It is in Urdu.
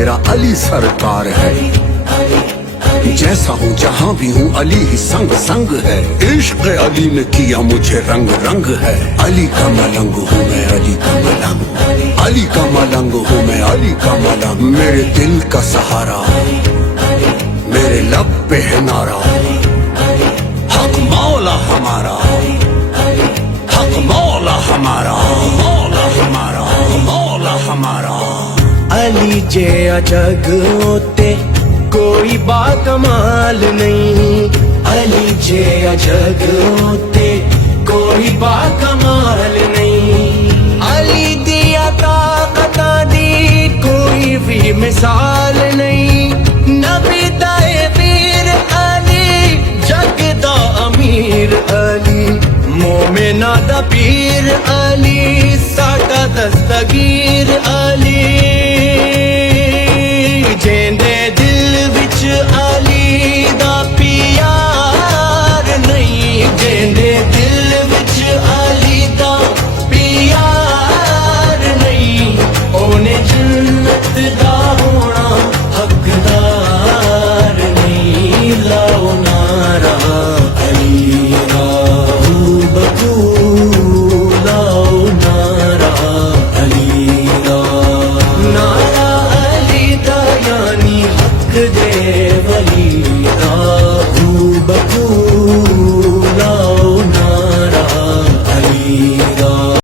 میرا علی سرکار ہے. جیسا ہوں جہاں بھی ہوں علی ہی سنگ سنگ ہے. عشق علی نے کیا مجھے رنگ رنگ ہے. علی کا ملنگ ہوں میں علی کا ملنگ, علی کا ملنگ ہوں میں علی کا ملنگ. میرے دل کا سہارا میرے لب پہ ہے نعرہ, حق مولا ہمارا, حق مولا ہمارا, مولا ہمارا, مولا ہمارا. علی جیا جگ ہوتے کوئی با کمال نہیں. علی جیا جگ ہوتے کوئی با کمال نہیں. علی دیا طاقت دی کوئی بھی مثال نہیں. نبی دا ویر علی, جگ دا امیر علی, مومنا دا پیر علی, ساڈا دستگیر علی. جیندے دل وچ علی دا پیار نہیں. جیندے دل وچ علی دا پیار نہیں. اونے جنت دا ہونا حقدار نہیں. لاؤ نعرہ علی راہو بکو, لاؤ نعرہ علی را, نعرہ علی دا یعنی حق دے